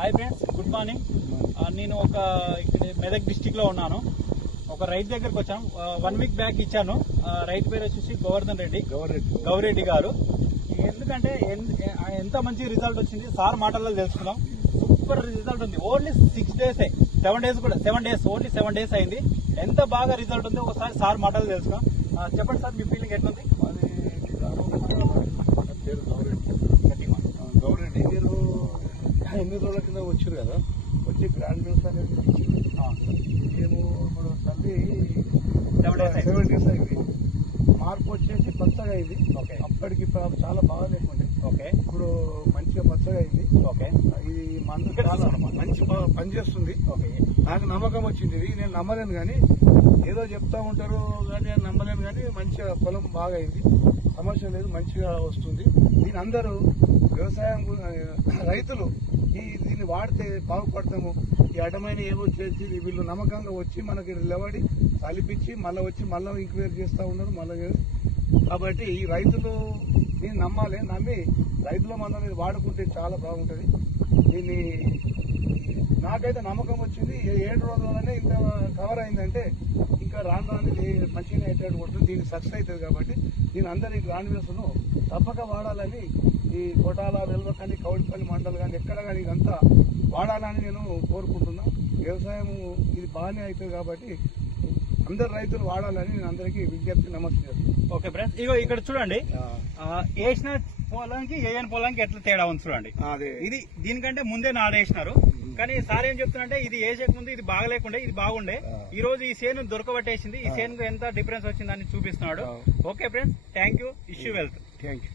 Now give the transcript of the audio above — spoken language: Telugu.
Hi friends, good morning. నేను ఇక్కడ మెదక్ డిస్టిక్ లో ఉన్నాను. ఒక రైతు దగ్గరకు వచ్చాను. 1 వీక్ బ్యాక్ ఇచ్చాను. రైతు పేరు వచ్చేసి గౌరెడ్డి గారు. ఎందుకంటే ఎంత మంచి రిజల్ట్ వచ్చింది సార్ మాటల్లో తెలుసుకున్నాం. సూపర్ రిజల్ట్ ఉంది. ఓన్లీ 6 డేస్, 7 డేస్ కూడా 7 డేస్, ఓన్లీ 7 డేస్ అయింది. ఎంత బాగా రిజల్ట్ ఉంది ఒకసారి సార్ మాటలు తెలుసుకున్నాం. చెప్పండి సార్, మీ ఫీలింగ్ ఎట్లుంది? గౌరెడ్డి మీరు 8 రోజుల కింద వచ్చారు కదా, వచ్చి గ్రాండ్ న్యూస్ అనేది మేము ఇప్పుడు తల్లి 7 డేస్ అయింది. మార్పు వచ్చేసి పచ్చగా అయింది. అప్పటికి చాలా బాగా లేకుండే. ఇప్పుడు మంచిగా పచ్చగా అయింది. ఇది మందు చాలా మంచి పనిచేస్తుంది. నాకు నమ్మకం వచ్చింది. ఇది నేను నమ్మలేను కానీ, ఏదో చెప్తా ఉంటారు కానీ నేను నమ్మలేను కానీ, మంచిగా పొలం బాగా అయింది. సమస్య లేదు, మంచిగా వస్తుంది. దీని అందరూ వ్యవసాయం రైతులు దీన్ని వాడితే బాగుపడతాము. ఈ అడ్డమైన ఏవో చేసి వీళ్ళు నమ్మకంగా వచ్చి మనకి నిలబడి కలిపించి మళ్ళీ వచ్చి మళ్ళీ ఎంక్వైరీ చేస్తూ ఉన్నారు. కాబట్టి ఈ రైతులు దీన్ని నమ్మాలి. నమ్మి రైతుల మందం మీద వాడుకుంటే చాలా బాగుంటుంది. దీన్ని నాకైతే నమ్మకం వచ్చింది. 7 రోజుల్లోనే ఇంత కవర్ అయిందంటే ఇంకా రాను మంచిగా అయితే కొడుతుంది. దీనికి సక్సెస్ అవుతుంది. కాబట్టి దీని అందరి గ్రాండ్ న్యూస్ను తప్పక వాడాలని, ఈ కొటాల వెల్వకని కౌడిపల్లి మండలి కానీ ఎక్కడ కానీ ఇదంతా వాడాలని నేను కోరుకుంటున్నా. వ్యవసాయం ఇది బాగానే అవుతుంది కాబట్టి అందరు రైతులు వాడాలని నేను అందరికీ విజ్ఞప్తి నమస్తే చేస్తాను. ఓకే ఫ్రెండ్స్, ఇగో ఇక్కడ చూడండి, వేసిన పొలానికి వేయని పొలానికి ఎట్లా తేడా ఉంది చూడండి. ఇది దీనికంటే ముందే నారేసినారు, కానీ సార్ ఏం చెప్తున్నారంటే ఇది వేసక ముందు ఇది బాగలేకుండే, ఇది బాగుండే. ఈ రోజు ఈ సేను దొరకబట్టేసింది. ఈ సేనుకు ఎంత డిఫరెన్స్ వచ్చిందని చూపిస్తున్నాడు. Okay friends, thank you. Issue wealth. Thank you.